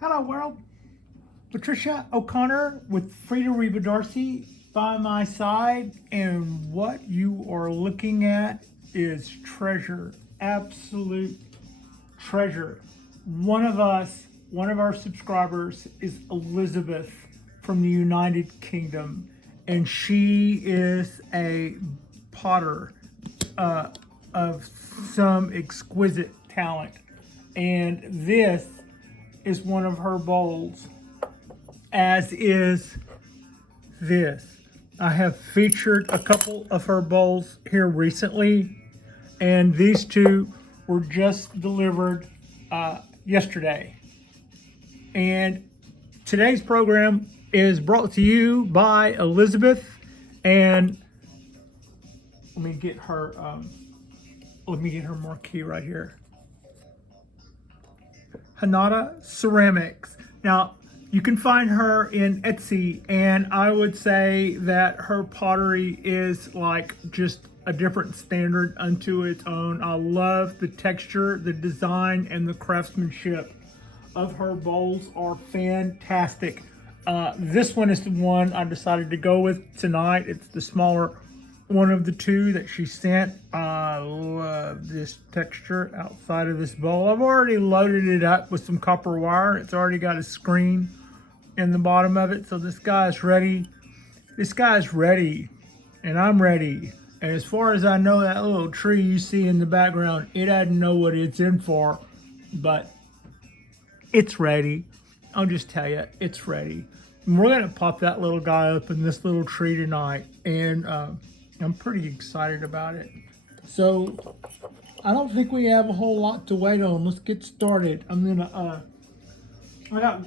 Hello world, Patricia O'Connor with Frida Reba Darcy by my side, and what you are looking at is treasure, absolute treasure. One of our subscribers is Elizabeth from the United Kingdom, and she is a potter of some exquisite talent, and this is one of her bowls, as is this. I have featured a couple of her bowls here recently, and these two were just delivered yesterday. And today's program is brought to you by Elizabeth, and let me get her marquee right here. Hanada Ceramics. Now, you can find her in Etsy, and I would say that her pottery is like just a different standard unto its own. I love the texture, the design, and the craftsmanship of her bowls are fantastic. This one is the one I decided to go with tonight. It's the smaller one of the two that she sent. I love this texture outside of this bowl. I've already loaded it up with some copper wire. It's already got a screen in the bottom of it, so this guy's ready. This guy's ready, and I'm ready. And as far as I know, that little tree you see in the background, it doesn't know what it's in for, but it's ready. I'll just tell you, it's ready. And we're gonna pop that little guy up in this little tree tonight, and I'm pretty excited about it. So I don't think we have a whole lot to wait on. Let's get started. I'm gonna, I got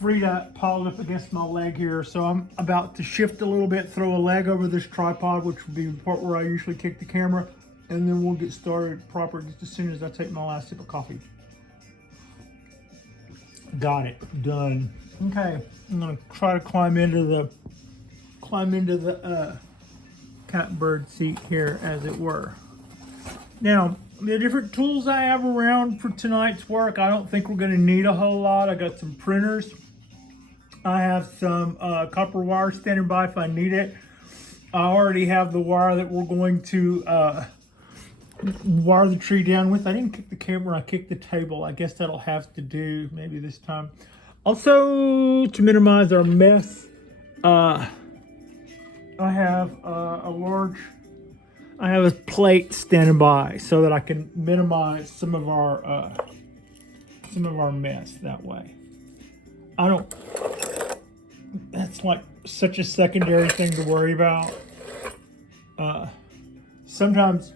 Frida piled up against my leg here, so I'm about to shift a little bit, throw a leg over this tripod, which will be the part where I usually kick the camera, and then we'll get started proper just as soon as I take my last sip of coffee. Got it, done. Okay, I'm gonna try to climb into the catbird seat here, as it were. Now, the different tools I have around for tonight's work, I don't think we're going to need a whole lot. I got some printers. I have some copper wire standing by if I need it. I already have the wire that we're going to wire the tree down with. I didn't kick the camera, I kicked the table. I guess that'll have to do maybe this time. Also, to minimize our mess, I have a plate standing by so that I can minimize some of our mess that way. That's like such a secondary thing to worry about. Sometimes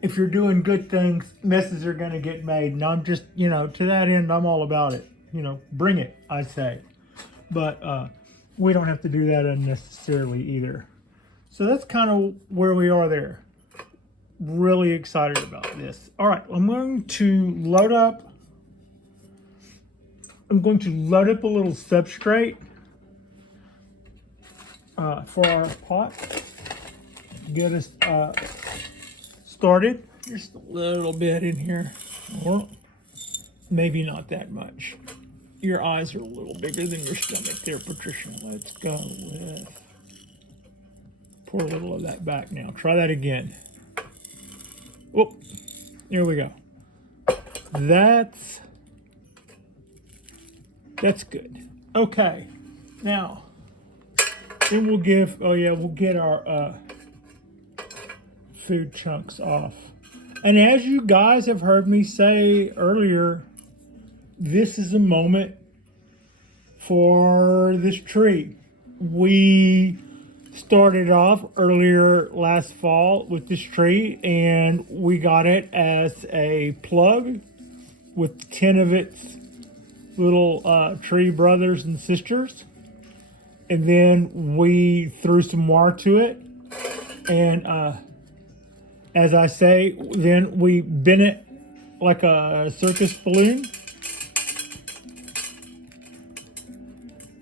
if you're doing good things, messes are gonna get made, and I'm just, to that end, I'm all about it. Bring it, I say. But we don't have to do that unnecessarily either. So that's kind of where we are there. Really excited about this. All right, I'm going to load up a little substrate for our pot. Get us started. Just a little bit in here, or maybe not that much. Your eyes are a little bigger than your stomach there, Patricia. Let's go with... Pour a little of that back now. Try that again. Oh, here we go. That's good. Okay, now then we'll get our food chunks off. And as you guys have heard me say earlier, this is a moment for this tree. We started off earlier last fall with this tree, and we got it as a plug with 10 of its little tree brothers and sisters, and then we threw some wire to it, and as I say, then we bent it like a circus balloon,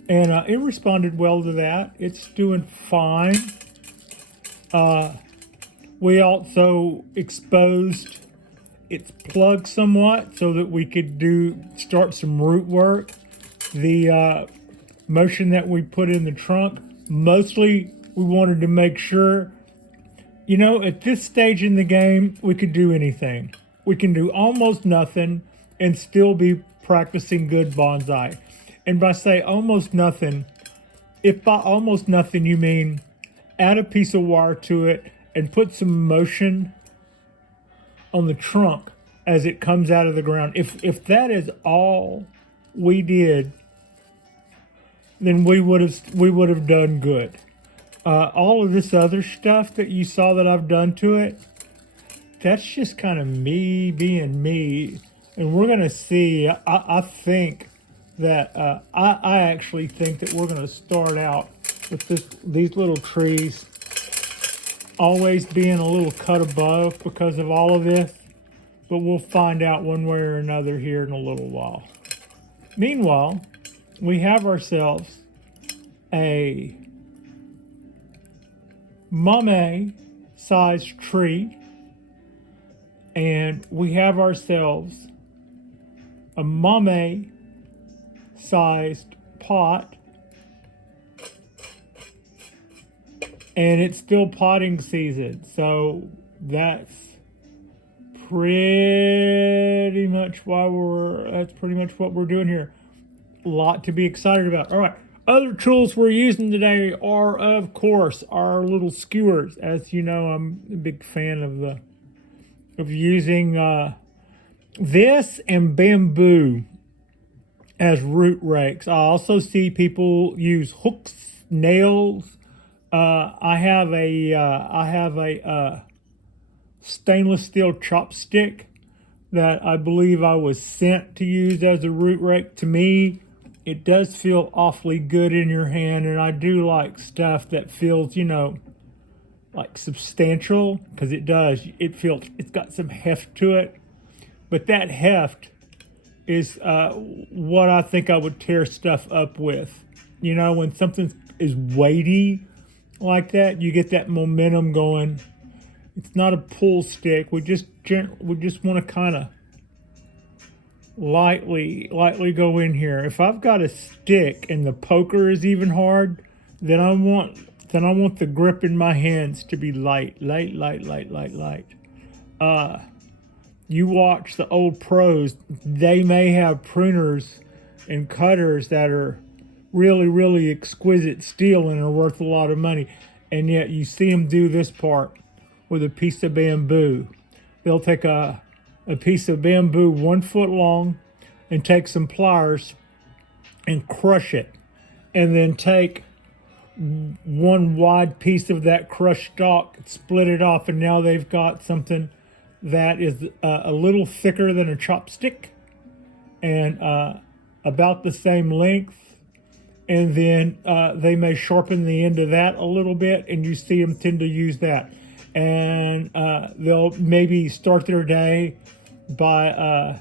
and it responded well to that. It's doing fine. We also exposed its plug somewhat so that we could start some root work the motion that we put in the trunk. Mostly, we wanted to make sure, at this stage in the game, we could do anything. We can do almost nothing and still be practicing good bonsai. And by say almost nothing, if by almost nothing you mean add a piece of wire to it and put some motion on the trunk as it comes out of the ground. If that is all we did, then we would have done good. All of this other stuff that you saw that I've done to it, that's just kind of me being me. And we're gonna see. I think that I actually think that we're gonna start out with these little trees always being a little cut above because of all of this. But we'll find out one way or another here in a little while. Meanwhile, we have ourselves a Mame sized tree, and we have ourselves a Mame sized pot, and it's still potting season, so that's pretty much what we're doing here. A lot to be excited about. All right, other tools we're using today are, of course, our little skewers. As you know, I'm a big fan of using this and bamboo as root rakes. I also see people use hooks, nails. I have a stainless steel chopstick that I believe I was sent to use as a root rake. To me, it does feel awfully good in your hand, and I do like stuff that feels, like substantial, because it does. It's got some heft to it, but that heft is what I think I would tear stuff up with. When something is weighty like that, you get that momentum going. It's not a pull stick. We just want to kind of lightly go in here. If I've got a stick and the poker is even hard, then I want the grip in my hands to be light. You watch the old pros, they may have pruners and cutters that are really, really exquisite steel and are worth a lot of money, and yet you see them do this part with a piece of bamboo. They'll take a piece of bamboo 1 foot long and take some pliers and crush it, and then take one wide piece of that crushed stalk, split it off, and now they've got something that is a little thicker than a chopstick and about the same length. And then they may sharpen the end of that a little bit, and you see them tend to use that. And they'll maybe start their day by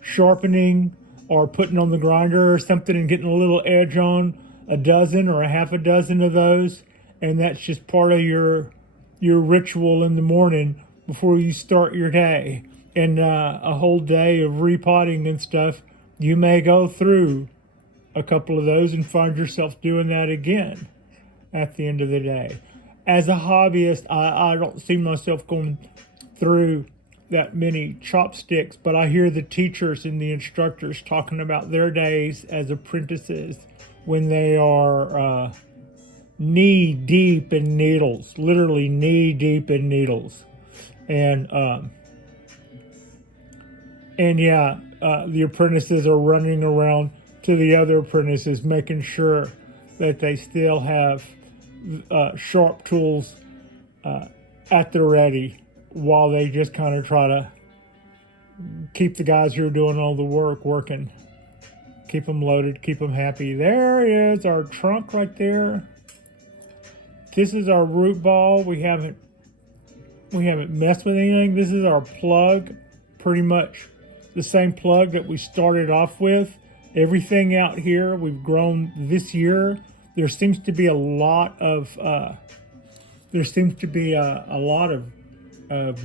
sharpening or putting on the grinder or something and getting a little edge on a dozen or a half a dozen of those. And that's just part of your ritual in the morning before you start your day. And a whole day of repotting and stuff, you may go through a couple of those and find yourself doing that again at the end of the day. As a hobbyist, I don't see myself going through that many chopsticks, but I hear the teachers and the instructors talking about their days as apprentices when they are knee deep in needles, literally knee deep in needles. And the apprentices are running around to the other apprentices, making sure that they still have sharp tools at the ready while they just kind of try to keep the guys who are doing all the work working. Keep them loaded, keep them happy. There is our trunk right there. This is our root ball. We haven't messed with anything. This is our plug, pretty much the same plug that we started off with. Everything out here we've grown this year. There seems to be a lot of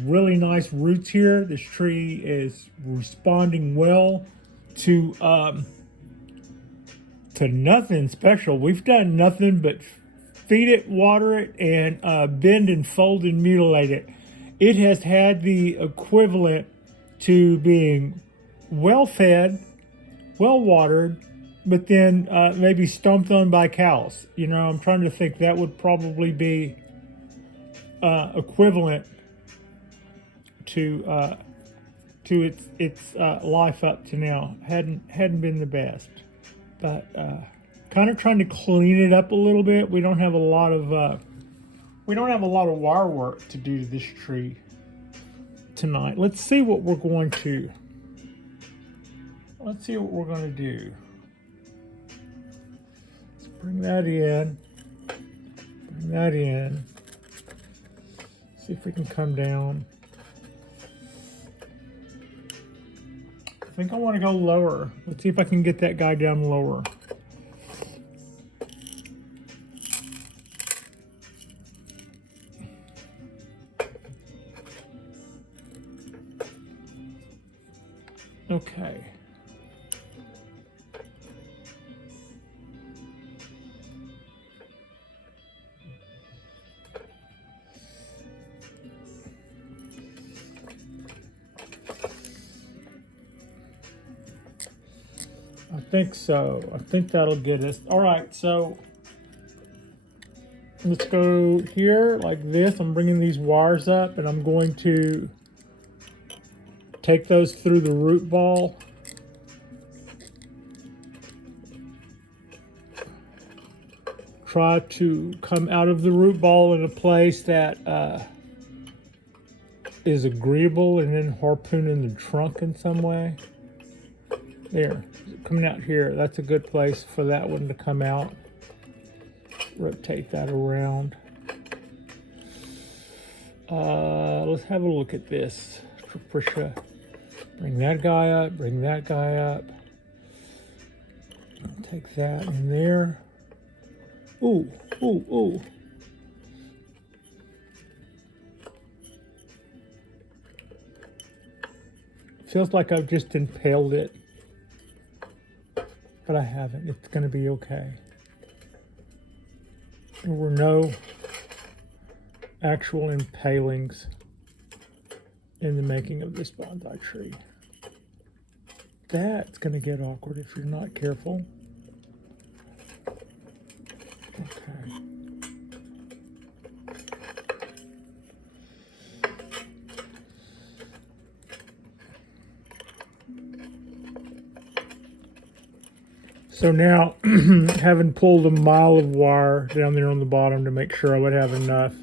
really nice roots here. This tree is responding well to to nothing special. We've done nothing but feed it, water it, and bend and fold and mutilate it. It has had the equivalent to being well fed, well watered, but then maybe stomped on by cows. You know, I'm trying to think that would probably be equivalent to its life up to now. Hadn't been the best, but kind of trying to clean it up a little bit. We don't have a lot of wire work to do to this tree tonight. Let's see what we're going to do. Let's bring that in. See if we can come down. I think I want to go lower. Let's see if I can get that guy down lower. Okay. I think so. I think that'll get us. All right, so let's go here like this. I'm bringing these wires up, and I'm going to take those through the root ball. Try to come out of the root ball in a place that is agreeable, and then harpoon in the trunk in some way. There, coming out here. That's a good place for that one to come out. Rotate that around. Let's have a look at this. Patricia, bring that guy up, bring that guy up. Take that in there. Ooh, ooh, ooh. Feels like I've just impaled it. But I haven't. It's going to be okay. There were no actual impalings in the making of this bonsai tree. That's going to get awkward if you're not careful. Okay. So now, having pulled a mile of wire down there on the bottom to make sure I would have enough,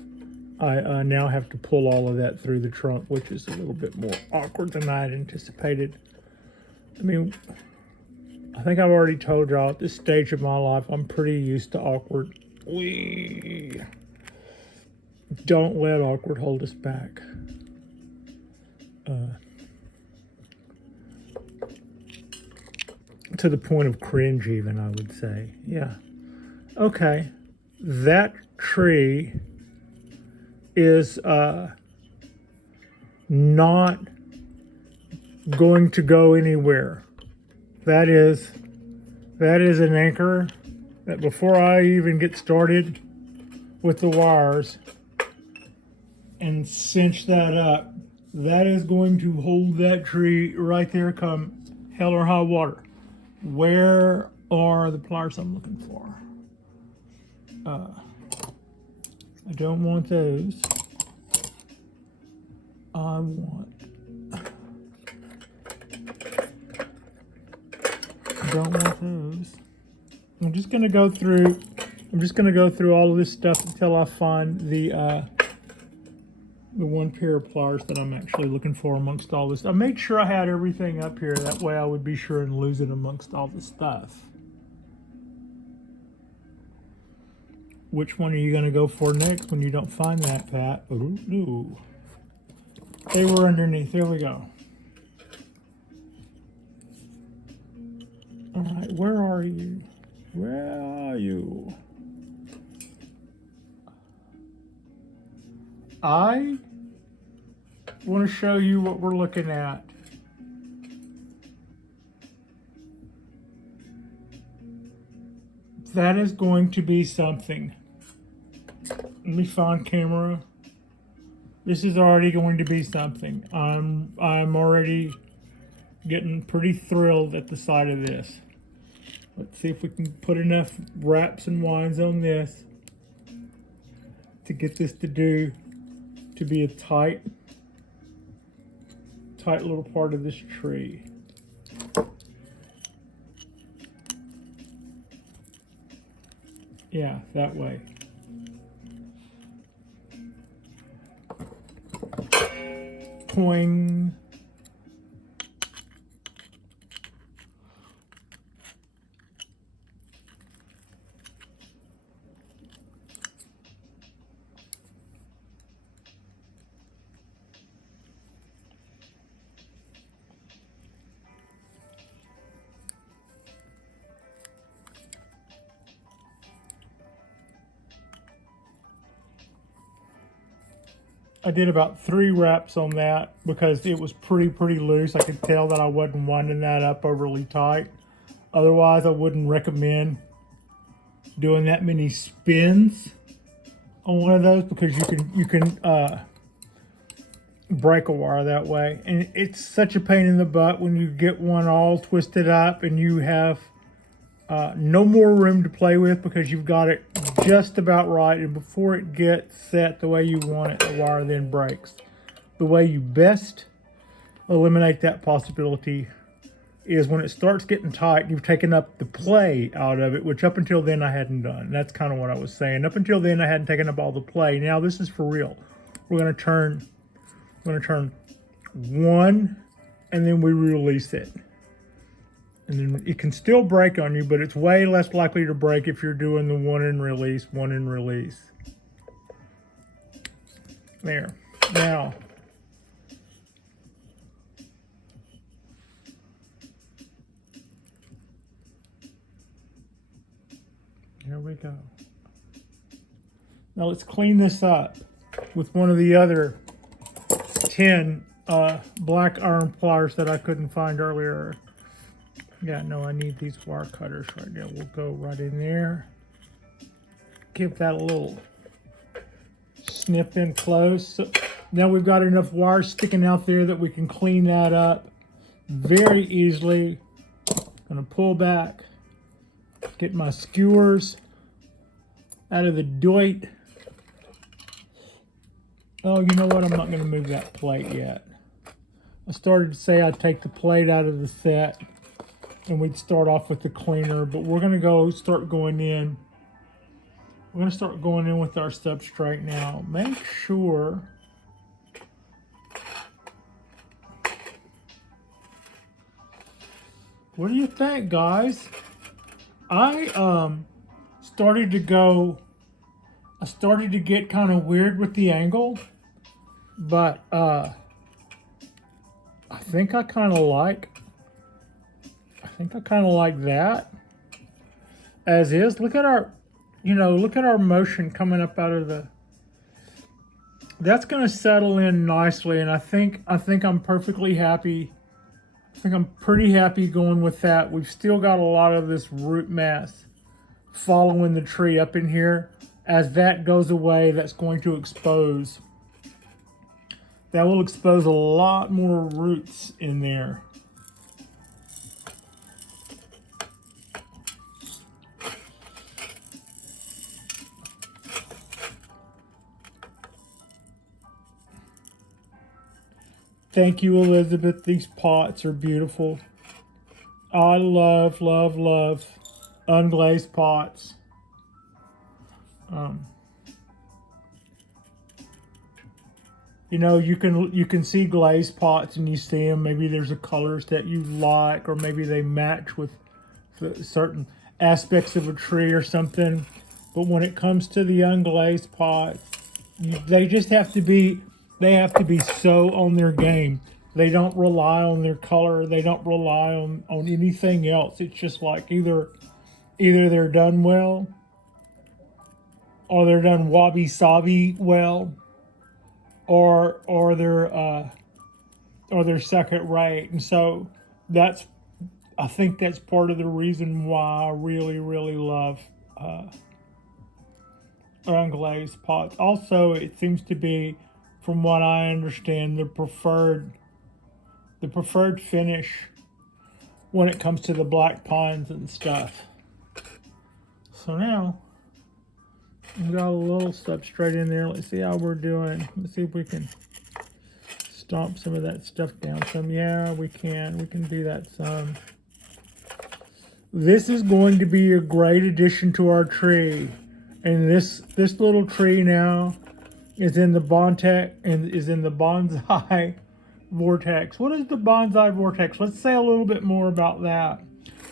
I now have to pull all of that through the trunk, which is a little bit more awkward than I had anticipated. I mean, I think I've already told y'all at this stage of my life, I'm pretty used to awkward. Don't let awkward hold us back. To the point of cringe even, I would say. Yeah. Okay. That tree is not going to go anywhere. That is an anchor that before I even get started with the wires and cinch that up, that is going to hold that tree right there come hell or high water. Where are the pliers I'm looking for? I don't want those. I don't want those. I'm just gonna go through all of this stuff until I find the one pair of pliers that I'm actually looking for amongst all this. I made sure I had everything up here. That way I would be sure and lose it amongst all the stuff. Which one are you going to go for next when you don't find that, Pat? Ooh. They were underneath. There we go. All right, where are you? Where are you? I want to show you what we're looking at. That is going to be something. Let me find camera. This is already going to be something. I'm already getting pretty thrilled at the sight of this. Let's see if we can put enough wraps and winds on this to get this to be a tight little part of this tree. Yeah, that way. Poing. I did about 3 wraps on that because it was pretty loose. I could tell that I wasn't winding that up overly tight. Otherwise, I wouldn't recommend doing that many spins on one of those because you can break a wire that way. And it's such a pain in the butt when you get one all twisted up and you have no more room to play with because you've got it just about right, and before it gets set the way you want it, the wire then breaks. The way you best eliminate that possibility is when it starts getting tight, you've taken up the play out of it, which up until then I hadn't done. That's kind of what I was saying. Up until then I hadn't taken up all the play. Now this is for real. We're going to turn one, and then we release it. And then it can still break on you, but it's way less likely to break if you're doing the one and release. There. Now, here we go. Now let's clean this up with one of the other 10 black iron pliers that I couldn't find earlier. Yeah, no, I need these wire cutters right now. We'll go right in there. Give that a little snip in close. So now we've got enough wire sticking out there that we can clean that up very easily. Gonna pull back, get my skewers out of the doit. Oh, you know what? I'm not gonna move that plate yet. I started to say I'd take the plate out of the set and we'd start off with the cleaner, but we're gonna start going in. We're gonna start going in with our substrate now. Make sure what do you think, guys? I started to get kind of weird with the angle, but I think I kind of like that as is. Look at our motion coming up out of the, that's going to settle in nicely, and I think I'm perfectly happy. I think I'm pretty happy going with that. We've still got a lot of this root mass following the tree up in here. As that goes away, that's going to expose. That will expose a lot more roots in there. Thank you, Elizabeth. These pots are beautiful. I love unglazed pots. You know, you can see glazed pots and you see them. Maybe there's a colors that you like, or maybe they match with certain aspects of a tree or something. But when it comes to the unglazed pots, they just have to be. They have to be so on their game. They don't rely on their color. They don't rely on anything else. It's just like either they're done well, or they're done wabi-sabi well, or they're second rate. And so I think that's part of the reason why I really love unglazed pots. Also, it seems to be, from what I understand, the preferred finish when it comes to the black pines and stuff. So now we got a little substrate in there. Let's see how we're doing. Let's see if we can stomp some of that stuff down some. Yeah, we can. We can do that some. This is going to be a great addition to our tree. And this little tree now is in the Bonsai Vortex. What is the Bonsai Vortex? Let's say a little bit more about that.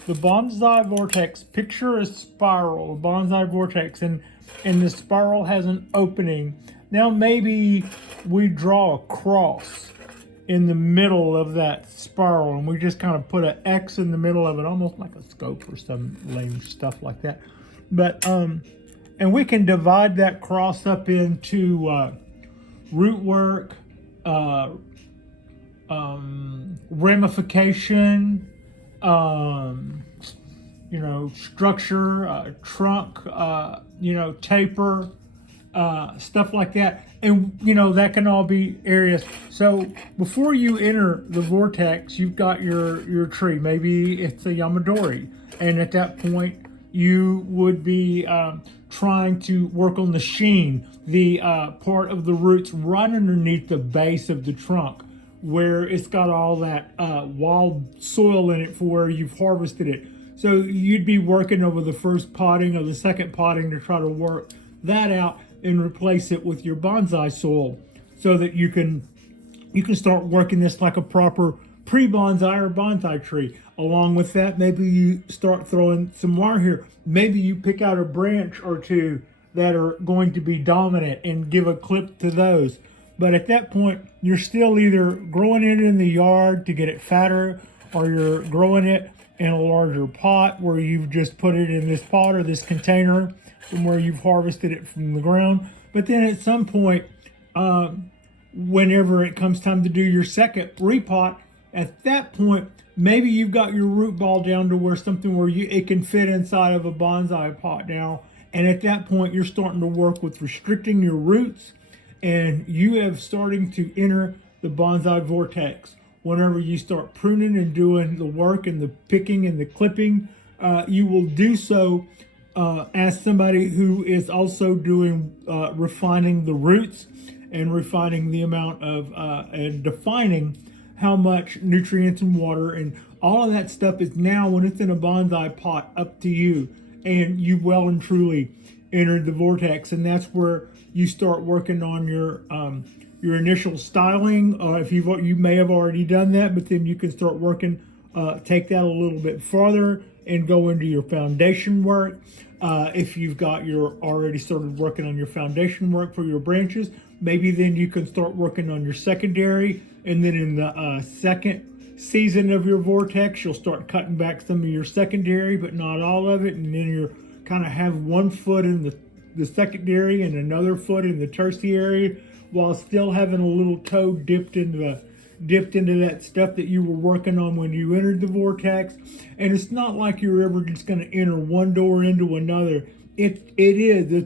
The Bonsai Vortex, picture a spiral, a Bonsai Vortex, and the spiral has an opening. Now maybe we draw a cross in the middle of that spiral, and we just kind of put an X in the middle of it, almost like a scope or some lame stuff like that. But and we can divide that cross up into root work, ramification, structure, trunk, taper, stuff like that. And, that can all be areas. So before you enter the vortex, you've got your tree. Maybe it's a Yamadori. And at that point, you would be trying to work on the sheen, the part of the roots right underneath the base of the trunk, where it's got all that wild soil in it for where you've harvested it. So you'd be working over the first potting or the second potting to try to work that out and replace it with your bonsai soil, so that you can start working this like a proper pre-bonsai or bonsai tree. Along with that, maybe you start throwing some wire here. Maybe you pick out a branch or two that are going to be dominant and give a clip to those. But at that point, you're still either growing it in the yard to get it fatter, or you're growing it in a larger pot where you've just put it in this pot or this container from where you've harvested it from the ground. But then at some point, whenever it comes time to do your second repot, at that point, maybe you've got your root ball down to where it can fit inside of a bonsai pot now. And at that point, you're starting to work with restricting your roots, and you have starting to enter the bonsai vortex. Whenever you start pruning and doing the work and the picking and the clipping, you will do so as somebody who is also doing refining the roots and refining the amount of and defining how much nutrients and water and all of that stuff is now, when it's in a bonsai pot, up to you. And you well and truly entered the vortex, and that's where you start working on your initial styling. If you may have already done that, but then you can start working, take that a little bit farther and go into your foundation work. If you've got already started working on your foundation work for your branches, maybe then you can start working on your secondary. And then in the second season of your vortex, you'll start cutting back some of your secondary, but not all of it. And then you're kind of have 1 foot in the secondary and another foot in the tertiary, while still having a little toe dipped into that stuff that you were working on when you entered the vortex. And it's not like you're ever just going to enter one door into another. It's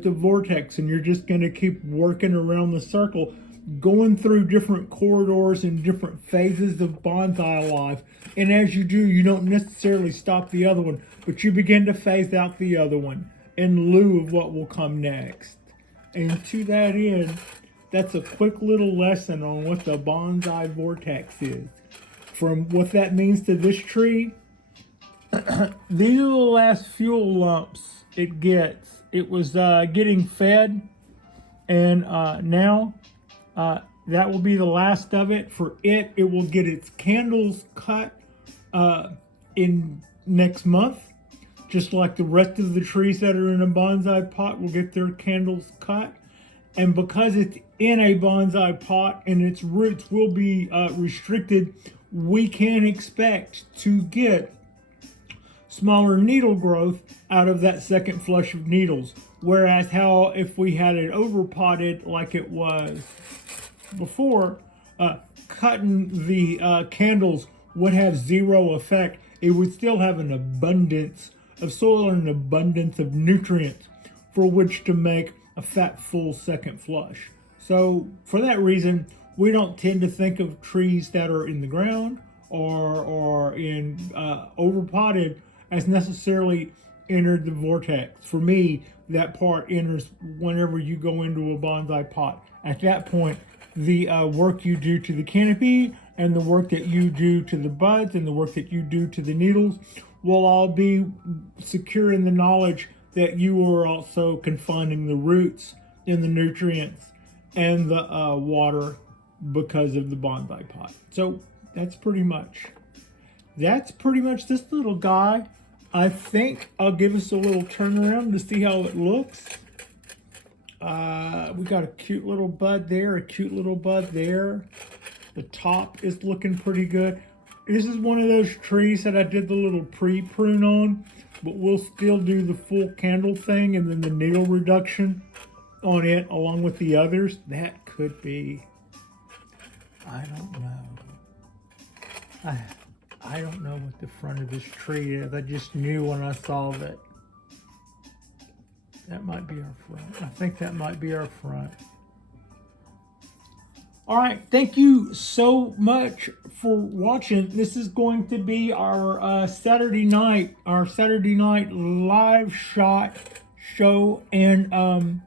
a vortex, and you're just going to keep working around the circle, going through different corridors and different phases of bonsai life. And as you do, you don't necessarily stop the other one, but you begin to phase out the other one in lieu of what will come next. And to that end, that's a quick little lesson on what the bonsai vortex is. From what that means to this tree, these are the last fuel lumps it gets. It was getting fed, and now that will be the last of it. For it will get its candles cut in next month, just like the rest of the trees that are in a bonsai pot will get their candles cut. And because it's in a bonsai pot and its roots will be restricted, we can expect to get smaller needle growth out of that second flush of needles. Whereas if we had it over potted like it was before, cutting the candles would have zero effect. It would still have an abundance of soil and an abundance of nutrients for which to make a fat, full second flush. So for that reason, we don't tend to think of trees that are in the ground or in overpotted as necessarily entered the vortex. For me, that part enters whenever you go into a bonsai pot. At that point, the work you do to the canopy and the work that you do to the buds and the work that you do to the needles will all be secure in the knowledge that you are also confining the roots and the nutrients and the water because of the bonsai pot. So that's pretty much this little guy. I think I'll give us a little turnaround to see how it looks. We got a cute little bud there, a cute little bud there. The top is looking pretty good. This is one of those trees that I did the little pre-prune on, but we'll still do the full candle thing and then the needle reduction on it along with the others. That could be, I don't know. I don't know what the front of this tree is. I just knew when I saw that. That might be our front. I think that might be our front. All right, thank you so much for watching. This is going to be our Saturday night live shot show. And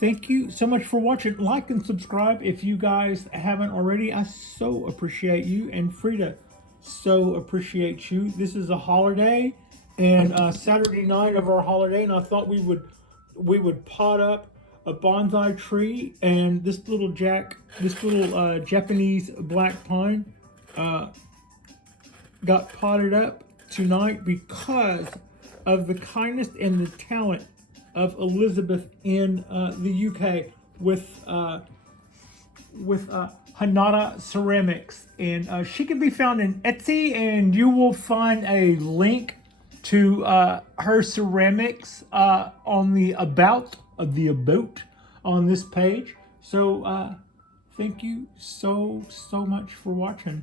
thank you so much for watching. Like and subscribe if you guys haven't already. I so appreciate you. And Frida, so appreciate you. This is a holiday and Saturday night of our holiday, and I thought we would pot up a bonsai tree, and this little Japanese black pine got potted up tonight because of the kindness and the talent of Elizabeth in the UK with Hanada Ceramics, and she can be found in Etsy, and you will find a link to her ceramics on the about on this page. So thank you so much for watching.